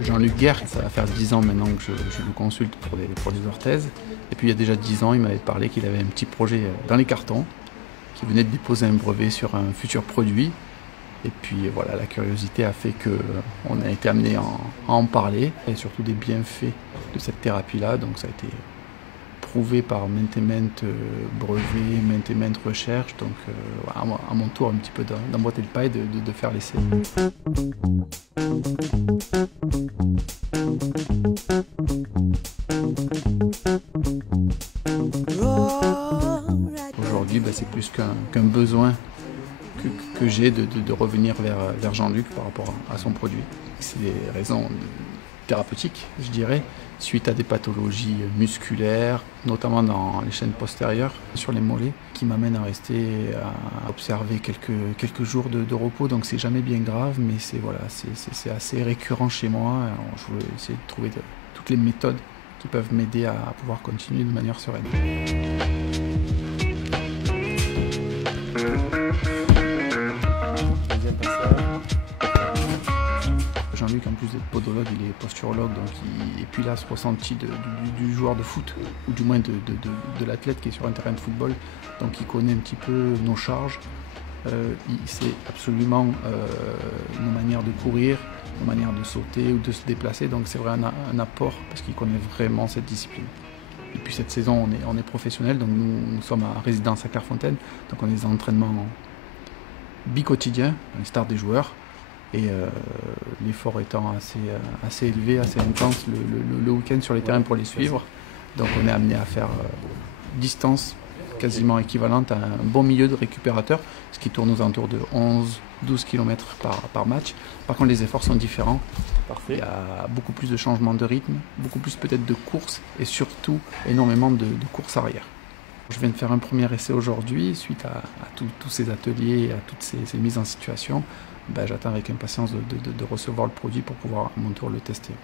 Jean-Luc Guerre, ça va faire 10 ans maintenant que je le consulte pour des orthèses. Et puis il y a déjà 10 ans, il m'avait parlé qu'il avait un petit projet dans les cartons, qu'il venait de déposer un brevet sur un futur produit. Et puis voilà, la curiosité a fait qu'on a été amené à en parler, et surtout des bienfaits de cette thérapie-là. Donc ça a été prouvé par maintes et maintes brevets, maintes et maintes recherches. Donc à mon tour un petit peu d'emboîter le pas et de faire l'essai. Aujourd'hui, c'est plus qu'un besoin que j'ai de revenir vers Jean-Luc par rapport à son produit. C'est des raisons thérapeutiques, je dirais, suite à des pathologies musculaires, notamment dans les chaînes postérieures, sur les mollets, qui m'amènent à rester à observer quelques jours de repos. Donc c'est jamais bien grave, mais c'est assez récurrent chez moi. Alors, je veux essayer de trouver toutes les méthodes qui peuvent m'aider à pouvoir continuer de manière sereine. Jean-Luc, en plus d'être podologue, il est posturologue, et puis là, ce ressenti du joueur de foot, ou du moins de l'athlète qui est sur un terrain de football, donc il connaît un petit peu nos charges, il sait absolument nos manières de courir, nos manières de sauter ou de se déplacer, donc c'est vraiment un apport, parce qu'il connaît vraiment cette discipline. Et puis cette saison, on est professionnel, donc nous sommes à résidence à Clairefontaine, donc on est en entraînement bi-quotidien, à l'instar des joueurs. Et l'effort étant assez élevé, assez intense le week-end sur les terrains pour les suivre. Donc on est amené à faire distance quasiment équivalente à un bon milieu de récupérateur, ce qui tourne aux alentours de 11-12 km par match. Par contre les efforts sont différents. Parfait. Il y a beaucoup plus de changements de rythme, beaucoup plus peut-être de courses et surtout énormément de courses arrière. Je viens de faire un premier essai aujourd'hui suite à tous ces ateliers et à toutes ces mises en situation. J'attends avec impatience de recevoir le produit pour pouvoir à mon tour le tester.